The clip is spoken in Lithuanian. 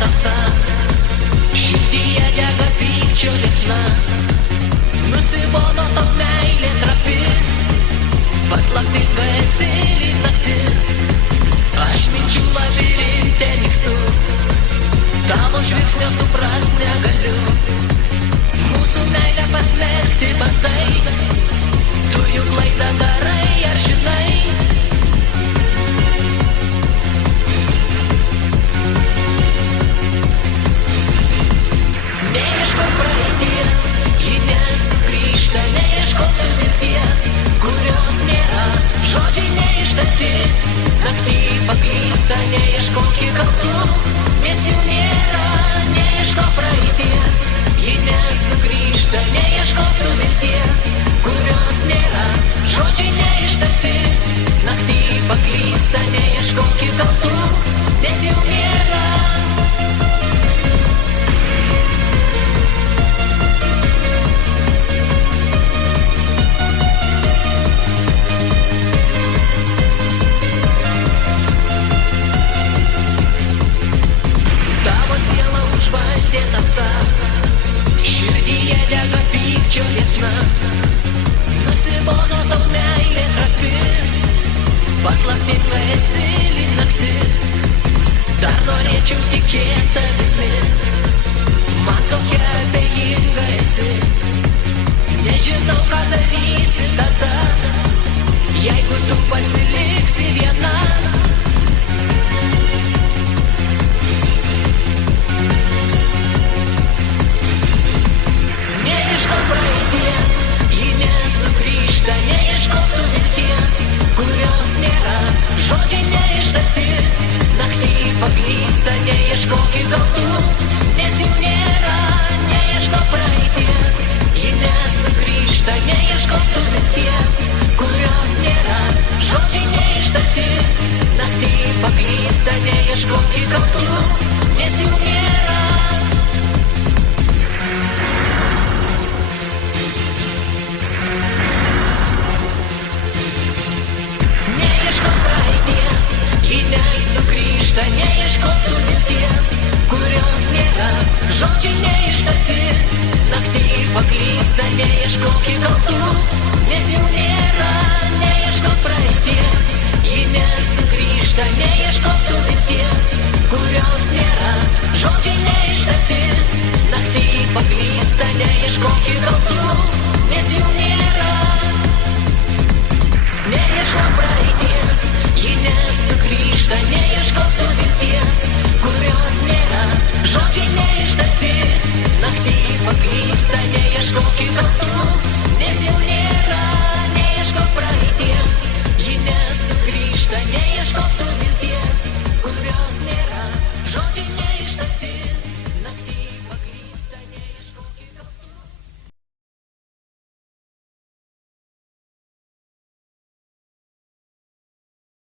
tamsa, širdyje dega pykčio liepsna. Nusibodo tau meilė trapi, paslaptinga esi lyg naktis. Aš minčių labirinte nykstu, tavo žvilgsnio suprast negaliu. Mūsų meilę pasmerkti bandai, tu juk klaidą darai, ar žinai? Neieško praeities, ji nesugrįžta, neieško vilties, kurios nėra, žodžiai neištarti, naktį paklysta, neieškok kaltų, nes jų nėra. Neieško praeities, ji nesugrįžta, neieško vilties, kurios nėra, žodžiai neištarti, naktį paklysta, neieškok kaltų, nes jų nėra. Tamsa, širdyje dega pykčio liepsna. Nusibodo tau meilė trapi, paslaptinga esi lyg naktis. Dar norėčiau tikėt tavimi, man tokia abejinga esi. Nežinau, ką darysi tada, jeigu tu pasiliksi viena. Praeities, ji nesugrįžta, neieškok tu vilties, kurios nėra, žodžiai neištarti, naktį paklysta, neieškok kaltų, nes jų nėra. Neieškok praeities, ji nesugrįžta, neieškok tu vilties, kurios nėra, žodžiai neištarti, naktį paklysta, neieškok kaltų, nes jų nėra. Nesugrįžta, neieškok tu vilties, kurios nėra, žodžiai neištarti, naktį paklysta, neieškok kaltų, nes jų nėra. Neieškok praeities, ji nesugrįžta, neieškok tu vilties, kurios nėra, žodžiai neištarti, naktį paklysta, neieškok kaltų.